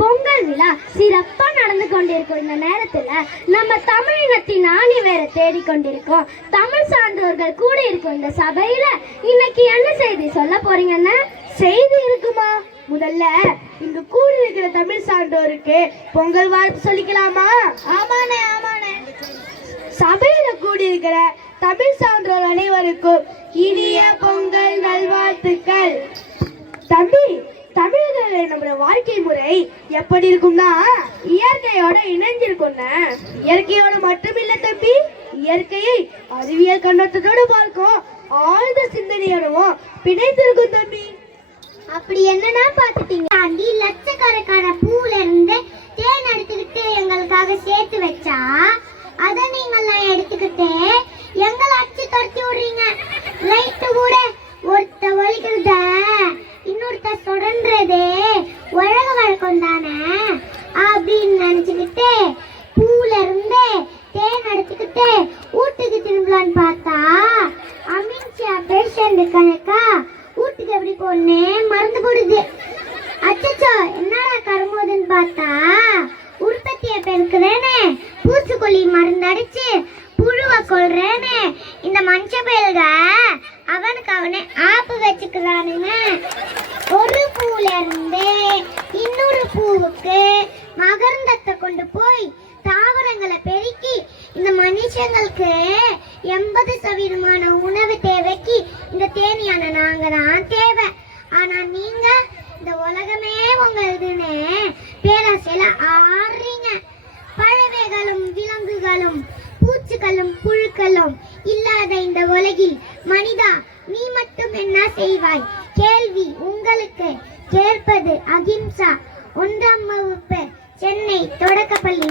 பொங்கல் விழா சிறப்பா நடந்து கொண்டிருக்கும் இந்த நேரத்துல நம்ம தமிழினத்தின் ஆணி வேற தேடிக்கொண்டிருக்கோம் தமிழ் சான்றோர்கள் கூட இருக்கும் இந்த சபையில இன்னைக்கு என்ன செய்தி சொல்ல போறீங்கன்னு செய்தி இருக்குமா? முதல்ல இங்க கூடி இருக்கிற தமிழ் சான்றோருக்கு பொங்கல் வாழ்த்து சொல்லிக்கலாமா? ஆமாண்ணே ஆமாண்ணே. சபையில கூடி இருக்கிற தமிழ் சான்றோர் அனைவருக்கும் இனிய பொங்கல் நல்வாழ்த்துக்கள். தம்பி தமிழர்கள் நம்மளோட வாழ்க்கை முறை எப்படி இருக்கும்னா இயற்கையோட இணைஞ்சிருக்கும்ல இயற்கையோட மட்டும் இல்ல தம்பி இயற்கையை அறிவியல் கண்ணோட்டத்தோட பார்க்கும். ஆழ்ந்த சிந்தனையோடவும் பிணைத்திருக்கும் தம்பி. அப்படி என்னன்னா பாத்துட்டீங்க தாண்டி லட்சக்கணக்கான பூல இருந்து தேன் எடுத்துக்கிட்டு எங்களுக்காக சேர்த்து வச்சா அதை நீங்கெல்லாம் எடுத்துக்கிட்டு அப்படின்னு பூல இருந்து தேன் எடுத்துக்கிட்டு வீட்டுக்கு திரும்பலான்னு பார்த்தா அமித்ஷா பேஷண்ட் கணக்கா வீட்டுக்கு எப்படி போனே மறந்து போடுது. அச்சச்சோ என்னடா கரும்போதுன்னு பார்த்தா உற்பத்தியை பெருக்குறேன்னு பூச்சிக்கொல்லி மருந்து அடிச்சு புழுவை கொள்றேனே இந்த மஞ்ச பயல்க அவனுக்கு அவனே ஆப்பு வச்சுக்கிறானுங்க. ஒரு பூல இருந்து இன்னொரு மனுஷங்களுக்கு எண்பது சதவீதமான உணவு தேவைக்கு இந்த தேனியான நாங்க தான் தேவை. ஆனா நீங்க இந்த உலகமே உங்களுதுன்னு பேராசையில ஆடுறீங்க பறவைகளும் விலங்குகளும் பூச்சிகளும் புழுக்களும் இல்லாத இந்த உலகில் மனிதா நீ மட்டும் என்ன செய்வாய்? கேள்வி உங்களுக்கு கேட்பது அகிம்சா. ஒன்றாம் வகுப்பு சென்னை தொடக்கப்பள்ளி